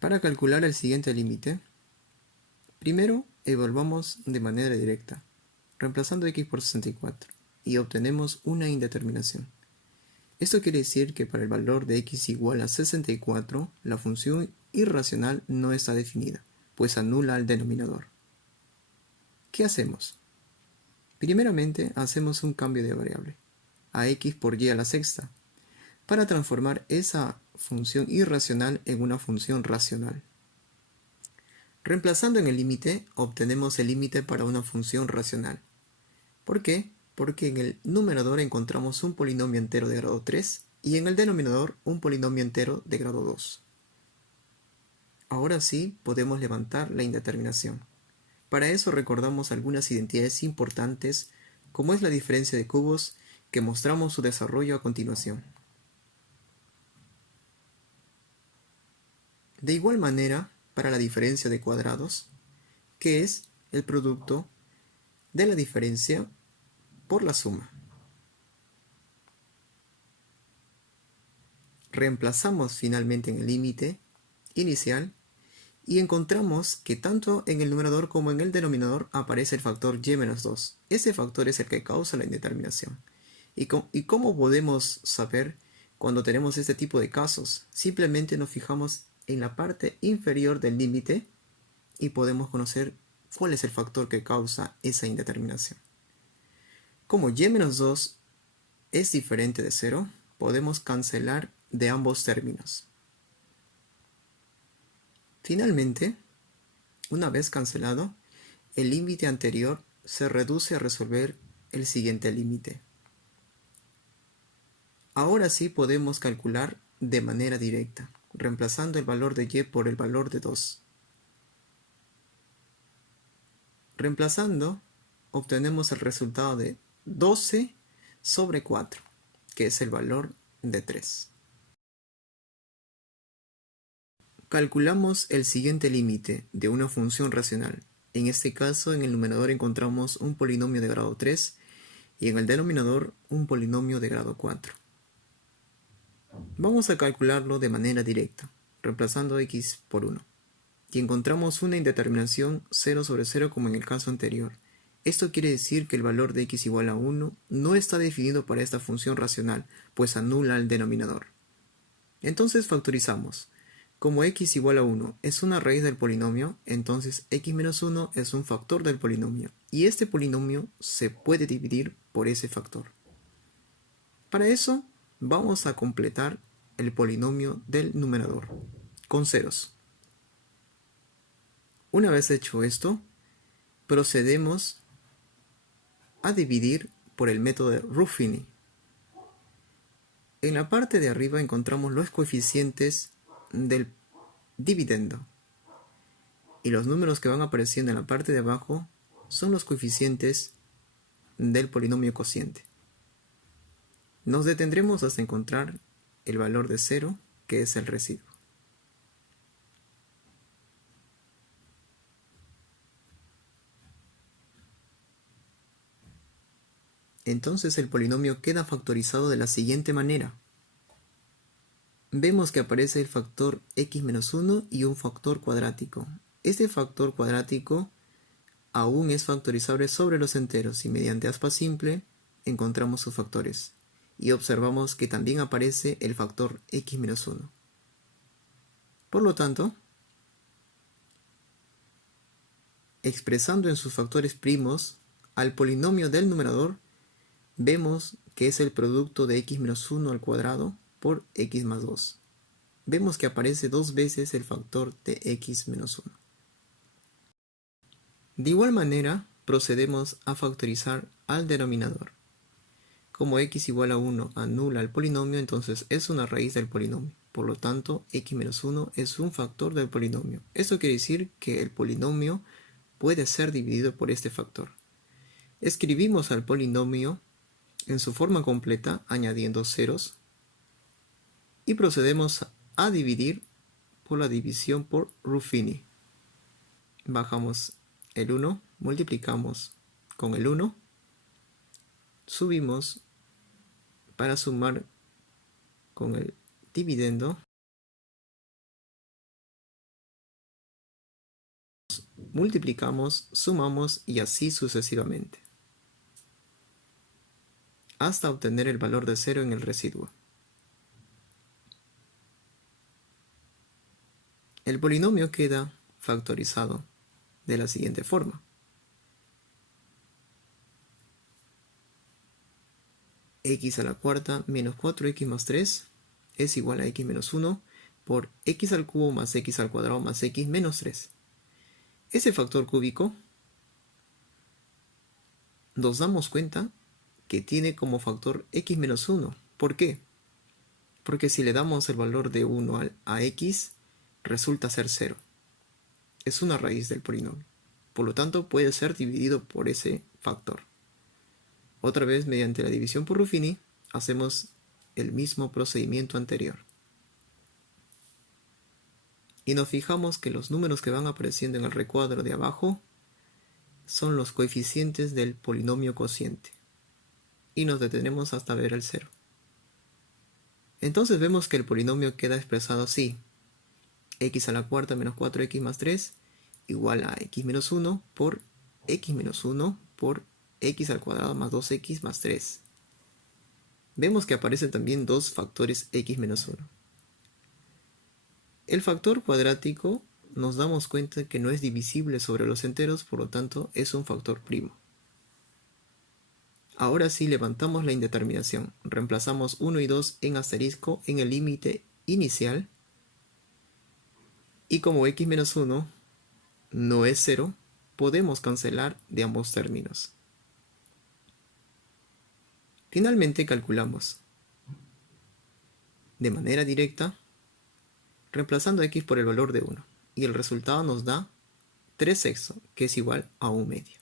Para calcular el siguiente límite, primero evaluamos de manera directa, reemplazando x por 64, y obtenemos una indeterminación. Esto quiere decir que para el valor de x igual a 64, la función irracional no está definida, pues anula al denominador. ¿Qué hacemos? Primeramente hacemos un cambio de variable, a x por y a la sexta, para transformar esa función irracional en una función racional. Reemplazando en el límite, obtenemos el límite para una función racional. ¿Por qué? Porque en el numerador encontramos un polinomio entero de grado 3 y en el denominador un polinomio entero de grado 2. Ahora sí podemos levantar la indeterminación. Para eso recordamos algunas identidades importantes, como es la diferencia de cubos, que mostramos su desarrollo a continuación. De igual manera, para la diferencia de cuadrados, que es el producto de la diferencia por la suma. Reemplazamos finalmente en el límite inicial y encontramos que tanto en el numerador como en el denominador aparece el factor y-2. Ese factor es el que causa la indeterminación. ¿Y cómo podemos saber cuando tenemos este tipo de casos? Simplemente nos fijamos en la parte inferior del límite y podemos conocer cuál es el factor que causa esa indeterminación. Como y-2 es diferente de 0, podemos cancelar de ambos términos. Finalmente, una vez cancelado, el límite anterior se reduce a resolver el siguiente límite. Ahora sí podemos calcular de manera directa, reemplazando el valor de y por el valor de 2. Reemplazando, obtenemos el resultado de 12 sobre 4, que es el valor de 3. Calculamos el siguiente límite de una función racional. En este caso, en el numerador encontramos un polinomio de grado 3 y en el denominador un polinomio de grado 4. Vamos a calcularlo de manera directa, reemplazando x por 1. Y encontramos una indeterminación 0 sobre 0 como en el caso anterior. Esto quiere decir que el valor de x igual a 1 no está definido para esta función racional, pues anula al denominador. Entonces factorizamos. Como x igual a 1 es una raíz del polinomio, entonces x menos 1 es un factor del polinomio, y este polinomio se puede dividir por ese factor. Para eso, vamos a completar el polinomio del numerador con ceros. Una vez hecho esto, procedemos a dividir por el método de Ruffini. En la parte de arriba encontramos los coeficientes del dividendo, y los números que van apareciendo en la parte de abajo son los coeficientes del polinomio cociente. Nos detendremos hasta encontrar el valor de 0, que es el residuo. Entonces el polinomio queda factorizado de la siguiente manera. Vemos que aparece el factor x menos 1 y un factor cuadrático. Este factor cuadrático aún es factorizable sobre los enteros y mediante aspa simple encontramos sus factores. Y observamos que también aparece el factor x menos 1. Por lo tanto, expresando en sus factores primos al polinomio del numerador, vemos que es el producto de x menos 1 al cuadrado por x más 2. Vemos que aparece dos veces el factor de x menos 1. De igual manera, procedemos a factorizar al denominador. Como x igual a 1 anula al polinomio, entonces es una raíz del polinomio. Por lo tanto, x menos 1 es un factor del polinomio. Esto quiere decir que el polinomio puede ser dividido por este factor. Escribimos al polinomio en su forma completa añadiendo ceros y procedemos a dividir por la división por Ruffini. Bajamos el 1, multiplicamos con el 1, subimos para sumar con el dividendo multiplicamos, sumamos y así sucesivamente, hasta obtener el valor de 0 en el residuo. El polinomio queda factorizado de la siguiente forma. X a la cuarta menos 4x más 3 es igual a x menos 1 por x al cubo más x al cuadrado más x menos 3. Ese factor cúbico nos damos cuenta que tiene como factor x menos 1. ¿Por qué? Porque si le damos el valor de 1 a x, resulta ser 0. Es una raíz del polinomio. Por lo tanto, puede ser dividido por ese factor. Otra vez, mediante la división por Ruffini, hacemos el mismo procedimiento anterior. Y nos fijamos que los números que van apareciendo en el recuadro de abajo son los coeficientes del polinomio cociente. Y nos detenemos hasta ver el 0. Entonces vemos que el polinomio queda expresado así. X a la cuarta menos 4x más 3 igual a x menos 1 por x menos 1 por x al cuadrado más 2x más 3. Vemos que aparecen también dos factores x menos 1. El factor cuadrático nos damos cuenta que no es divisible sobre los enteros, por lo tanto es un factor primo. Ahora sí levantamos la indeterminación, reemplazamos 1 y 2 en asterisco en el límite inicial, y como x menos 1 no es 0, podemos cancelar de ambos términos. Finalmente calculamos de manera directa, reemplazando x por el valor de 1, y el resultado nos da 3/6, que es igual a 1/2.